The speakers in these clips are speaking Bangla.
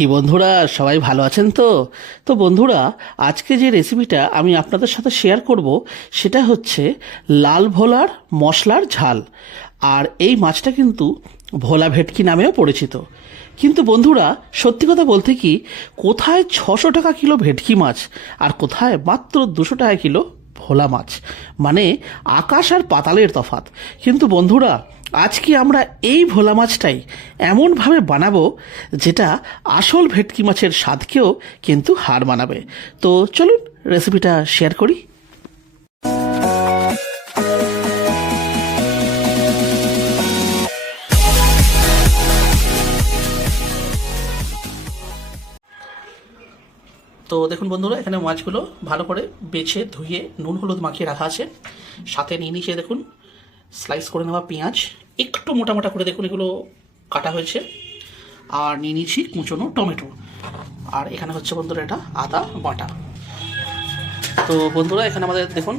কি বন্ধুরা, সবাই ভালো আছেন তো? তো বন্ধুরা, আজকে যে রেসিপিটা আমি আপনাদের সাথে শেয়ার করব সেটা হচ্ছে লাল ভোলার মশলার ঝাল। আর এই মাছটা কিন্তু ভোলা ভেটকি নামেও পরিচিত। কিন্তু বন্ধুরা, সত্যি কথা বলতে কি, কোথায় 600 টাকা কিলো ভেটকি মাছ আর কোথায় মাত্র 200 টাকা কিলো ভোলা মাছ, মানে আকাশ আর পাতালের তফাৎ। কিন্তু বন্ধুরা, আজকে আমরা এই ভোলা মাছটাই এমনভাবে বানাবো যেটা আসল ভেটকি মাছের স্বাদকেও কিন্তু হার মানাবে। তো চলুন রেসিপিটা শেয়ার করি। তো দেখুন বন্ধুরা, এখানে মাছগুলো ভালো করে বেছে ধুয়ে নুন হলুদ মাখিয়ে রাখা আছে। সাথে নিয়ে নিচে দেখুন স্লাইস করে নেওয়া পেঁয়াজ, একটু মোটা মোটা করে দেখুন এগুলো কাটা হয়েছে। আর নিয়ে নিয়েছি কুচনো টমেটো। আর এখানে হচ্ছে বন্ধুরা এটা আদা বাটা। তো বন্ধুরা, এখানে আমাদের দেখুন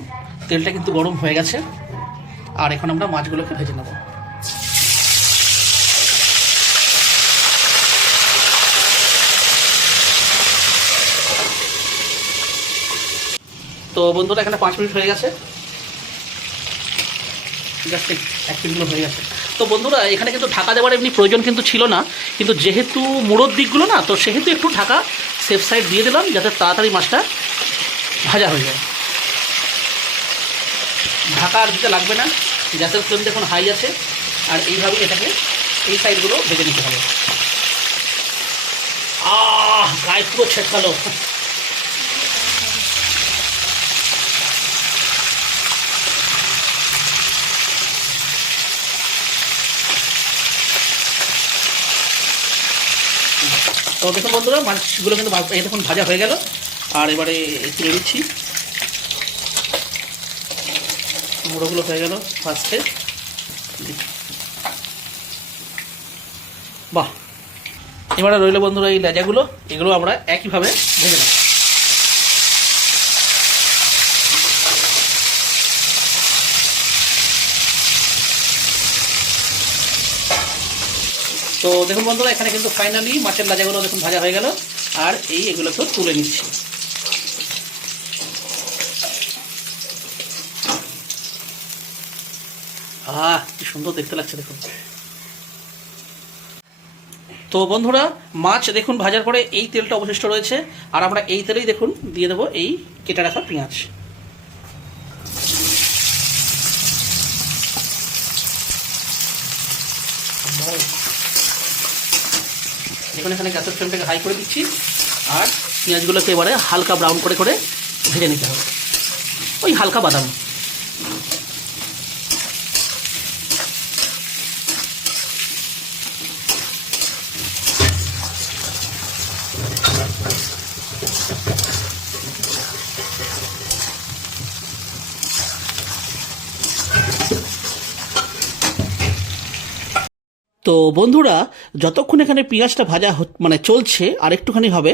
তেলটা কিন্তু গরম হয়ে গেছে। আর এখন আমরা মাছগুলোকে ভেজে নেব। তো বন্ধুরা, এখানে 5 মিনিট হয়ে গেছে, জাস্ট 1 মিনিটগুলো হয়ে গেছে। তো বন্ধুরা, এখানে কিন্তু ঢাকা দেওয়ার এমনি প্রয়োজন কিন্তু ছিল না, কিন্তু যেহেতু মুড়োর দিকগুলো না, তো সেহেতু একটু ঢাকা সেফ সাইড দিয়ে দিলাম যাতে তাড়াতাড়ি মাছটা ভাজা হয়ে যায়। ঢাকা আর দিতে লাগবে না, গ্যাসের ফ্লেম দেখুন হাই আছে। আর এইভাবেই এটাকে এই সাইডগুলো ভেজে নিতে হবে। গায়ে পুরো ছেটকালো। তো দেখুন বন্ধুরা, মাছগুলো কিন্তু এই দেখুন ভাজা হয়ে গেল। আর এবারে তুলে দিচ্ছি। মুড়োগুলো হয়ে গেল ফার্স্টে। বাহ, এবারে রইল বন্ধুরা এই লেজাগুলো, এগুলো আমরা একইভাবে ভেজে নেব। তো দেখুন বন্ধুরা, এখানে কিন্তু ফাইনালি মাছের লাজাগুলো দেখুন ভাজা হয়ে গেল। আর এগুলোকেও তুলে নিচ্ছি। কি সুন্দর দেখতে লাগছে দেখুন। তো বন্ধুরা, মাছ দেখুন ভাজার পরে এই তেলটা অবশিষ্ট রয়েছে। আর আমরা এই তেলেই দেখুন দিয়ে দেবো এই কেটে রাখা পেঁয়াজ। দেখুন এখানে গ্যাসের ফ্লেমটাকে হাই করে দিচ্ছি। আর পেঁয়াজগুলোকে এবারে হালকা ব্রাউন করে করে ভেজে নিতে হবে, ওই হালকা বাদাম। তো বন্ধুরা, যতক্ষণ এখানে পেঁয়াজটা ভাজা মানে চলছে আর একটুখানি হবে,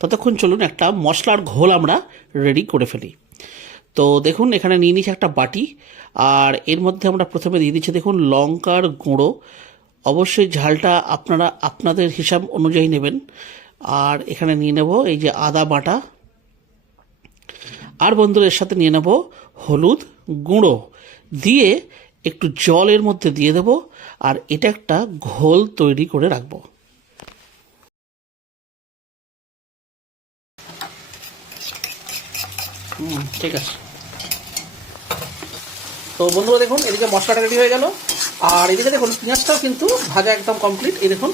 ততক্ষণ চলুন একটা মশলার ঘোল আমরা রেডি করে ফেলি। তো দেখুন এখানে নিয়ে নিচ্ছি একটা বাটি। আর এর মধ্যে আমরা প্রথমে দিয়ে দিচ্ছি দেখুন লঙ্কার গুঁড়ো। অবশ্যই ঝালটা আপনারা আপনাদের হিসাব অনুযায়ী নেবেন। আর এখানে নিয়ে নেব এই যে আদা বাটা। আর বন্ধুরা, এর সাথে নিয়ে নেব হলুদ গুঁড়ো দিয়ে একটু জল এর মধ্যে দিয়ে দেব। আর এটা একটা ঘোল তৈরি করে রাখবো। ঠিক আছে। তো বন্ধুরা দেখুন, এদিকে মশলাটা রেডি হয়ে গেল। আর এদিকে দেখুন পেঁয়াজটাও কিন্তু ভাজা একদম কমপ্লিট। এই দেখুন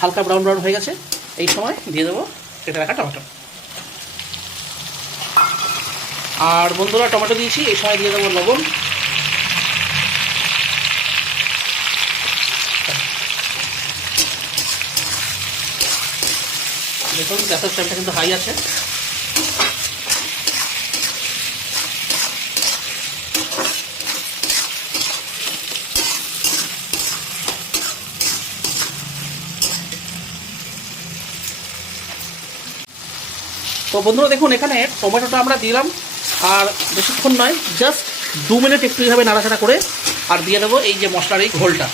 হালকা ব্রাউন ব্রাউন হয়ে গেছে। এই সময় দিয়ে দেবো কেটে রাখা টমেটো। আর বন্ধুরা, টমেটো দিয়েছি, এই সময় দিয়ে দেবো লবণ। দেখুন গ্যাসের ফ্লেমটা কিন্তু হাই আছে। তো বন্ধুরা দেখুন, এখানে টমেটোটা আমরা দিলাম। আর বেশিক্ষণ নয়, জাস্ট 2 মিনিট একটু এইভাবে নাড়াচাড়া করে আর দিয়ে দেবো এই যে মশলার এই ঘোলটা।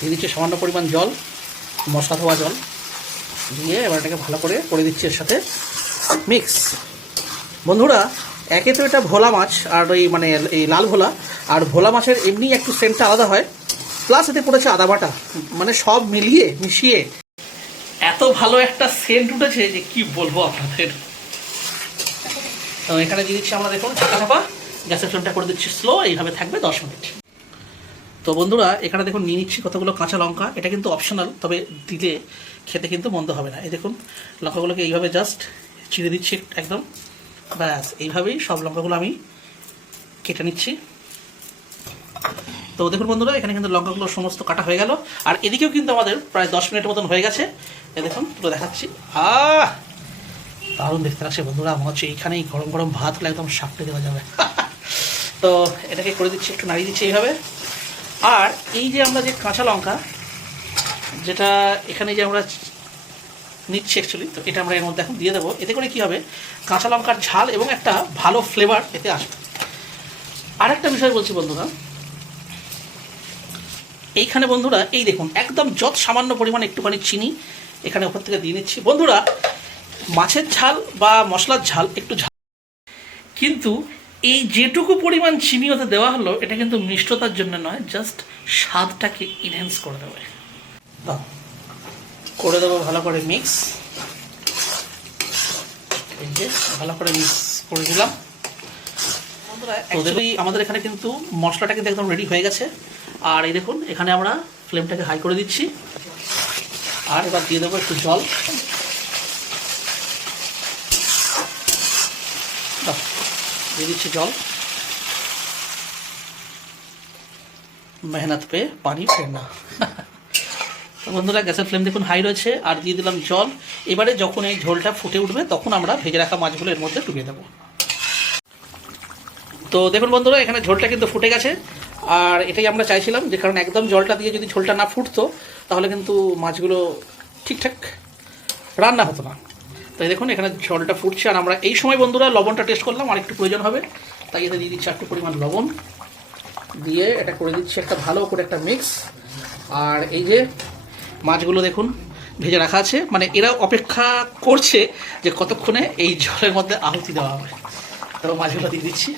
দিয়ে দিচ্ছি সামান্য পরিমাণ জল, মশলা ধোয়া জল দিয়ে এবার এটাকে ভালো করে দিচ্ছি এর সাথে মিক্স। বন্ধুরা একে তো এটা ভোলা মাছ, আর ওই মানে এই লাল ভোলা, আর ভোলা মাছের এমনি একটু সেন্টটা আলাদা হয়, প্লাস এতে পড়েছে আদা বাটা, মানে সব মিশিয়ে এত ভালো একটা সেন্ট উঠেছে যে কি বলবো আপনাদের। তো এখানে দিয়ে দিচ্ছি আমরা, দেখুন ঢাকা চাপা, গ্যাসের ফ্লেমটা করে দিচ্ছি স্লো, এইভাবে থাকবে 10 মিনিট। তো বন্ধুরা এখানে দেখুন নিয়ে নিচ্ছি কতগুলো কাঁচা লঙ্কা, এটা কিন্তু অপশনাল, তবে দিলে খেতে কিন্তু মন্দ হবে না। এই দেখুন লঙ্কাগুলোকে এইভাবে জাস্ট চিড়ে দিচ্ছি একদম, ব্যাস এইভাবেই সব লঙ্কাগুলো আমি কেটে নিচ্ছি। তো দেখুন বন্ধুরা এখানে কিন্তু লঙ্কাগুলো সমস্ত কাটা হয়ে গেল, আর এদিকেও কিন্তু আমাদের প্রায় 10 মিনিটের মতন হয়ে গেছে। এই দেখুন পুরো দেখাচ্ছি, দারুণ দেখতে লাগছে বন্ধুরা, মনে হচ্ছে এইখানেই গরম গরম ভাত হলে একদম সাপটে দেওয়া যাবে। তো এটাকে করে দিচ্ছি, একটু নাড়িয়ে দিচ্ছি এইভাবে। আর এই যে আমরা যে কাঁচা লঙ্কা যেটা এখানে যে আমরা নিচ্ছি অ্যাকচুয়ালি, তো এটা আমরা এর মধ্যে এখন দিয়ে দেবো। এতে করে কী হবে, কাঁচা লঙ্কার ঝাল এবং একটা ভালো ফ্লেভার এতে আসবে। আরেকটা বিষয় বলছি বন্ধুরা, এইখানে বন্ধুরা এই দেখুন একদম যত সামান্য পরিমাণ একটুখানি চিনি এখানে ওপর থেকে দিয়ে নিচ্ছি। বন্ধুরা মাছের ঝাল বা মশলার ঝাল একটু ঝাল, কিন্তু এই যেটুকু পরিমাণ চিনি ওতে দেওয়া হলো এটা কিন্তু মিষ্টতার জন্য নয়, জাস্ট স্বাদটাকে ইনহ্যান্স করে দেবে। করে দেবো ভালো করে মিক্স, এই যে ভালো করে মিক্স করে দিলাম বন্ধুরা। আমাদের এখানে কিন্তু মশলাটা কিন্তু একদম রেডি হয়ে গেছে। আর এই দেখুন এখানে আমরা ফ্লেমটাকে হাই করে দিচ্ছি, আর এবার দিয়ে দেবো একটু জল, দিয়ে দিচ্ছি জল, মেহনত পে পানি ফেরনা। বন্ধুরা গ্যাসের ফ্লেম দেখুন হাই রয়েছে, আর দিয়ে দিলাম জল। এবারে যখন এই ঝোলটা ফুটে উঠবে তখন আমরা ভেজে রাখা মাছগুলো এর মধ্যে ডুবিয়ে দেবো। তো দেখুন বন্ধুরা এখানে ঝোলটা কিন্তু ফুটে গেছে, আর এটাই আমরা চাইছিলাম, যে কারণ একদম জলটা দিয়ে যদি ঝোলটা না ফুটতো তাহলে কিন্তু মাছগুলো ঠিকঠাক রান্না হতো না। তাই দেখুন এখানে ঝোলটা ফুটছে, আর আমরা এই সময় বন্ধুরা লবণটা টেস্ট করলাম, আর একটু প্রয়োজন হবে, তাই এতে দিয়ে দিচ্ছি একটু পরিমাণ লবণ, দিয়ে এটা করে দিচ্ছি একটা ভালো করে একটা মিক্স। আর এই যে মাছগুলো দেখুন ভেজে রাখা আছে, মানে এরা অপেক্ষা করছে যে কতক্ষণে এই ঝোলের মধ্যে আহুতি দেওয়া হবে। তো মাছগুলো দিয়ে দিচ্ছি,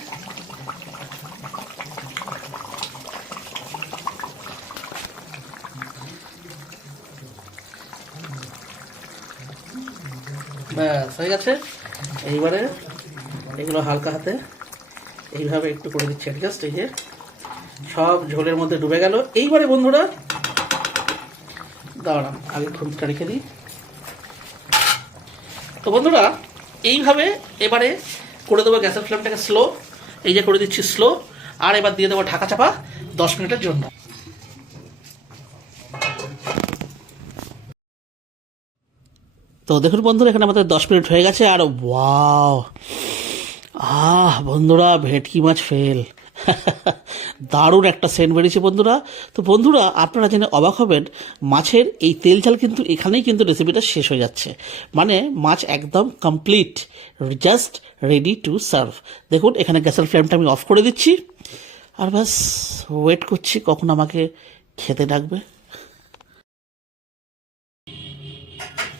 ব্যাস হয়ে গেছে। এইবারে এগুলো হালকা হাতে এইভাবে একটু করে দিচ্ছি অ্যাডজাস্ট, এই যে সব ঝোলের মধ্যে ডুবে গেল। এইবারে বন্ধুরা দাঁড়ান আগে খুঁতটা রেখে দিই। তো বন্ধুরা এইভাবে এবারে করে দেবো গ্যাসের ফ্লেমটাকে স্লো, এই যে করে দিচ্ছি স্লো, আর এবার দিয়ে দেবো ঢাকা চাপা 10 মিনিটের জন্য। তো দেখুন বন্ধুরা এখানে আমাদের 10 মিনিট হয়ে গেছে, আর ওয়াও, বন্ধুরা ভেটকি মাছ ফেল, দারুণ একটা সেন্ট বেরিয়েছে বন্ধুরা। তো বন্ধুরা আপনারা জেনে অবাক হবেন, মাছের এই তেল ঝাল কিন্তু এখানেই কিন্তু রেসিপিটা শেষ হয়ে যাচ্ছে, মানে মাছ একদম complete, just ready to serve. দেখুন এখানে গ্যাসের ফ্লেমটা আমি অফ করে দিচ্ছি, আর ব্যাস ওয়েট করছি কখন আমাকে খেতে ডাকবে।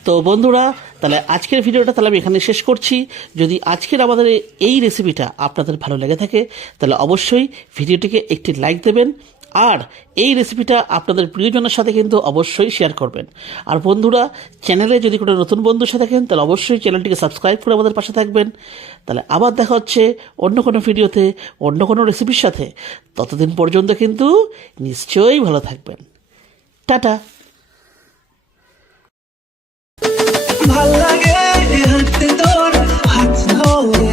তো বন্ধুরা তাহলে আজকের ভিডিওটা তাহলে আমি এখানে শেষ করছি। যদি আজকের আমাদের এই রেসিপিটা আপনাদের ভালো লেগে থাকে তাহলে অবশ্যই ভিডিওটিকে একটি লাইক দেবেন, আর এই রেসিপিটা আপনাদের প্রিয়জনের সাথে কিন্তু অবশ্যই শেয়ার করবেন। আর বন্ধুরা চ্যানেলে যদি কোনো নতুন বন্ধুর সাথে থাকেন তাহলে অবশ্যই চ্যানেলটিকে সাবস্ক্রাইব করে আমাদের পাশে থাকবেন। তাহলে আবার দেখা হচ্ছে অন্য কোনো ভিডিওতে অন্য কোনো রেসিপির সাথে। ততদিন পর্যন্ত কিন্তু নিশ্চয়ই ভালো থাকবেন। টাটা। ভাল লাগে হাতে তোর হাত ধরে।